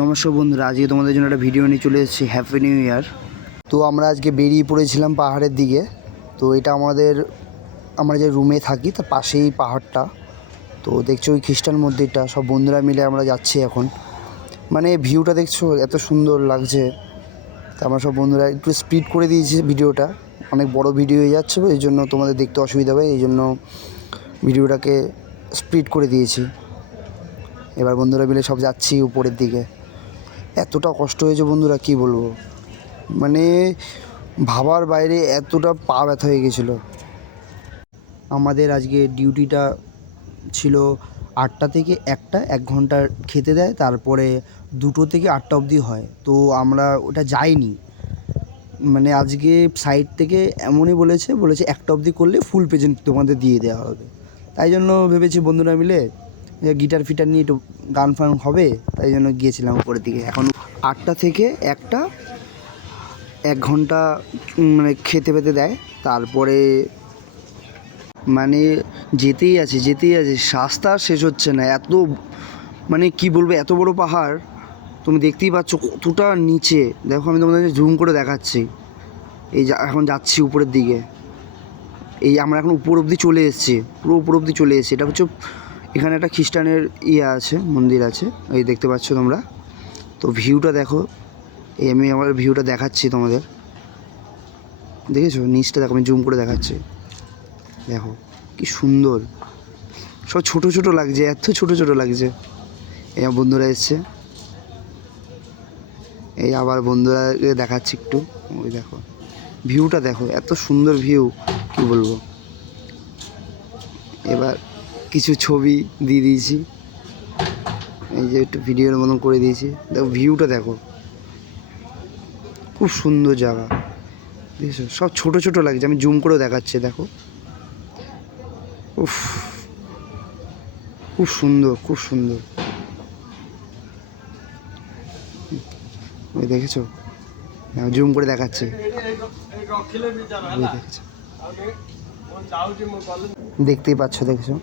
নমস্কার বন্ধুরা, আজকে তোমাদের জন্য একটা ভিডিও নিয়ে চলে এসেছি। Happy new year. তো আমরা আজকে বেরিয়ে পড়েছিলাম পাহাড়ের দিকে। তো এটা আমরা যে রুমে থাকি তার পাশেই পাহাড়টা। তো দেখছো ওই খ্রিস্টান মন্দিরটা, সব বন্ধুরা মিলে আমরা যাচ্ছি এখন। মানে ভিউটা দেখছো এত সুন্দর লাগছে। তা আমরা সব বন্ধুরা একটু স্পিড করে দিয়েছি ভিডিওটা, অনেক বড় ভিডিও হয়ে যাচ্ছে, এই জন্য তোমাদের দেখতে অসুবিধা হবে, এই জন্য ভিডিওটাকে স্পিড করে দিয়েছি। এবার বন্ধুরা মিলে সব যাচ্ছি উপরের দিকে। এতটা কষ্ট হয়েছে বন্ধুরা, কি বলবো, মানে ভাবার বাইরে, এতটা পা ব্যথা হয়ে গেছিলো। আমাদের আজকে ডিউটিটা ছিল 8টা থেকে 1টা, 1 ঘন্টা খেতে দেয়, তারপরে 2টো থেকে 8টা অবধি হয়। তো আমরা ওটা যাইনি, মানে আজকে সাইড থেকে এমনই বলেছে 1টা অবধি করলে ফুল প্রেজেন্ট তোমাদের দিয়ে দেওয়া হবে। তাই জন্য ভেবেছি বন্ধুরা মিলে গিটার ফিটার নিয়ে একটু গান ফান হবে, তাই জন্য গিয়েছিলাম উপরের দিকে। এখন 8টা থেকে 1টা 1 ঘন্টা মানে খেতে পেতে দেয়, তারপরে মানে যেতেই আছে, রাস্তা শেষ হচ্ছে না। এত মানে কি বলবো, এত বড় পাহাড়, তুমি দেখতেই পাচ্ছ কতটা নিচে। দেখো আমি তোমাদের জুম করে দেখাচ্ছি। এখন যাচ্ছি উপরের দিকে। আমরা এখন উপর অবধি চলে এসেছি, পুরো উপর অবধি চলে এসেছি। এটা হচ্ছে এখানে একটা খ্রিস্টানের আছে, মন্দির আছে, এই দেখতে পাচ্ছ তোমরা। তো ভিউটা দেখো, আমি আমার ভিউটা দেখাচ্ছি তোমাদের, দেখেছো নিচটা দেখো, আমি জুম করে দেখাচ্ছি। দেখো কি সুন্দর, সব ছোটো ছোটো লাগছে, এত ছোটো ছোটো লাগছে। এই বন্ধুরা এসছে, এই আবার বন্ধুরা দেখাচ্ছি একটু। ওই দেখো ভিউটা দেখো, এত সুন্দর ভিউ, কি বলবো। এবার কিছু ছবি দিয়ে দিয়েছি, এই যে একটু ভিডিওর মতন করে দিয়েছি। দেখো ভিউটা দেখো, খুব সুন্দর জায়গা, দেখেছো সব ছোটো ছোটো লাগছে, আমি জুম করেও দেখাচ্ছি। দেখো উফ, খুব সুন্দর, খুব সুন্দর। ওই দেখেছো, জুম করে দেখাচ্ছে, দেখতেই পাচ্ছ, দেখেছো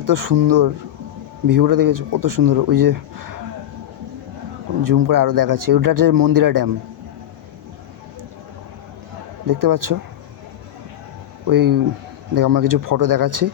এত সুন্দর ভিউটা, দেখেছো কত সুন্দর। ওই যে জুম করে আরও দেখাচ্ছে, ওটা হচ্ছে মন্দিরা ড্যাম, দেখতে পাচ্ছ। ওই দেখ, আমরা কিছু ফটো দেখাচ্ছি।